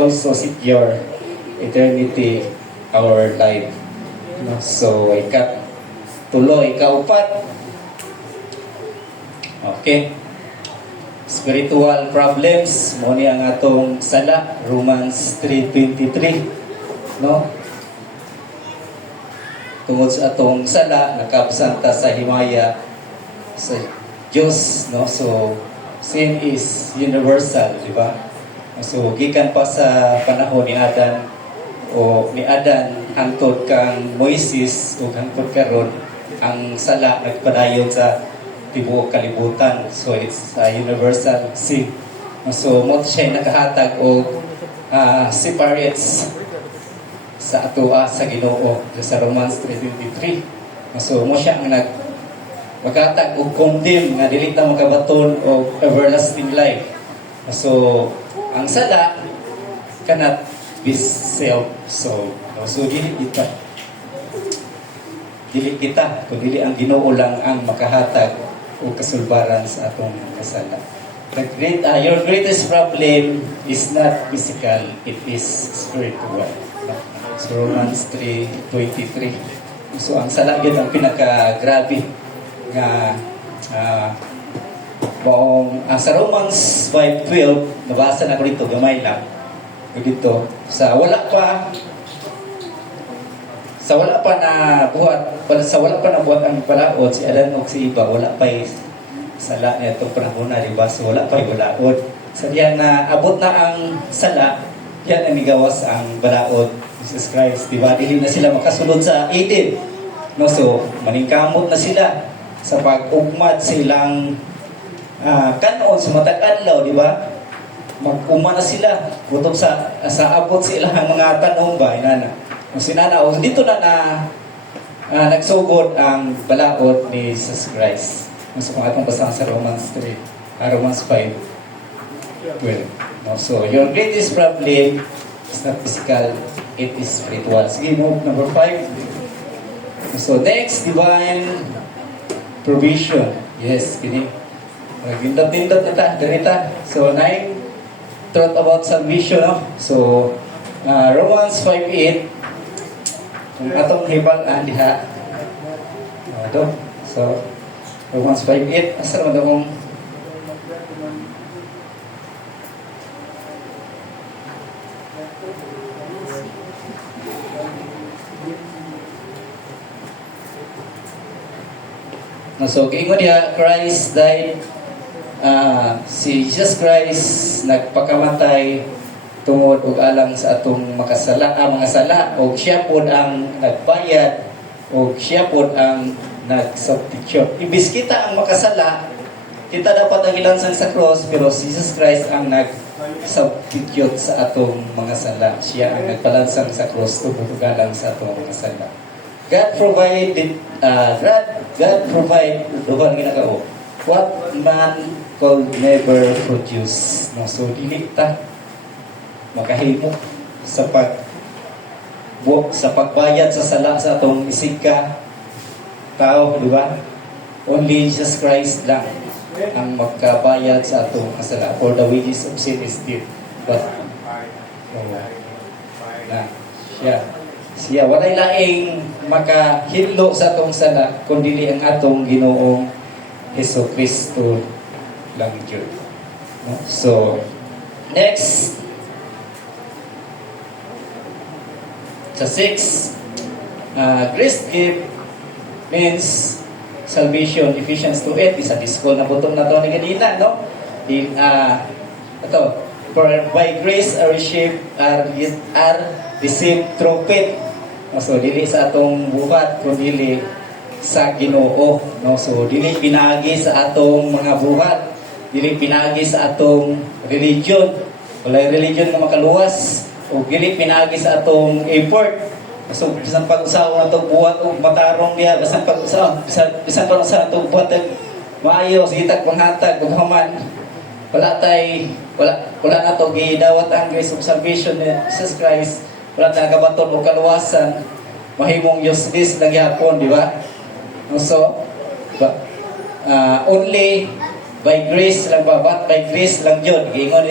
also secure eternity our life. No? So, tulo, ikaupat. Okay. Spiritual problems, mo ni ang atong sala, Romans 3:23. No? Tungod sa atong sala, nakabsanta sa himaya sa Diyos, no? So, sin is universal, di ba? So, gikan pa sa panahon ni Adan hangtod kang Moises o hangtod karon ang sala nagpadayon sa tibuok kalibutan. So, it's a universal sin. So, mo siya nakahatag o separates sa atua sa Ginoo sa Romans 3:23. So, mo siya ang maghatag o condemn nga dili ta makabaton o everlasting life. So, ang sala cannot be self. So dili kita kundi ang Ginoo lang ang makahatag o kasulbaran sa atong kasala. Your greatest problem is not physical, it is spiritual. So Romans 3:23. So ang sala gyud ang pinaka-grabe nga sa Romans 5:12 nabasa na ko dito gamay lang. Dito sa wala pa na buhat ang balaod si Adan o si Eva, wala pa sala niya itong panahon na, diba? So wala pa balaod. So yan na abot na ang sala, yan ang nigawas ang balaod, Jesus Christ, diba? Dili na sila makasulod sa Eden. No? So maningkamot na sila sa pag-ugmad silang kanon sa matag adlaw, diba? Mag-uma na sila, gutom sa abot sila ang mga tanong ba, inana. Sinana, dito na nagsugod ang balaod ni Jesus Christ. So, kung atong basahan sa Romans 5:12. No? So, your greatest problem is not physical, it is spiritual. Sige, move number 5. So, next, divine provision. Yes, gini. Magindot-indot na ganita. So, 9, truth about salvation. No? So, Romans 5:8. Kung atong hibalaan diha. Ito. So, Romans 5:8. Asa naman akong so, ingon diha, Christ died. Si Jesus Christ nagpakamatay tungod og alang sa atong mga sala og siya pod ang nagbayad og siya pod ang nag-substitute. Imbis kita ang makasala, kita dapat ang ilansang sa cross, pero si Jesus Christ ang nag-substitute sa atong mga sala. Siya ang nagpalansang sa cross tungod og alang sa atong mga sala. God provide duhan ginagao what man could never produce. No, so dili ta makahimo sa pagbayad sa sala sa atong isika tao, di ba? Only Jesus Christ lang ang magkabayad sa atong sala. For the wages of sin is death. But siya walay laing makahilo sa atong sala kundi ang atong Ginoong Hesukristo lang yun. No? So next sa 6, grace gift means salvation. Ephesians 2:8 isa disco na butong na to ni ganina, no? For by grace are received through faith. So dili sa atong buhat kundi sa Ginoo, no? So dili pinagi sa atong mga buhat, dili pinagi sa atong religion. Walay religion nga makaluwas o dili pinagi sa atong effort. So bisan pag-usaw na itong buhat o matarong niya, bisan pag-usaw na itong buhat maayo, sigitag panghatag, human wala na ito gidawat ang grace of salvation ni Jesus Christ, wala na nagabaton o kaluwasan, mahimong useless lang yapon, di ba? So only by grace lang ba? But by grace lang yun, gingon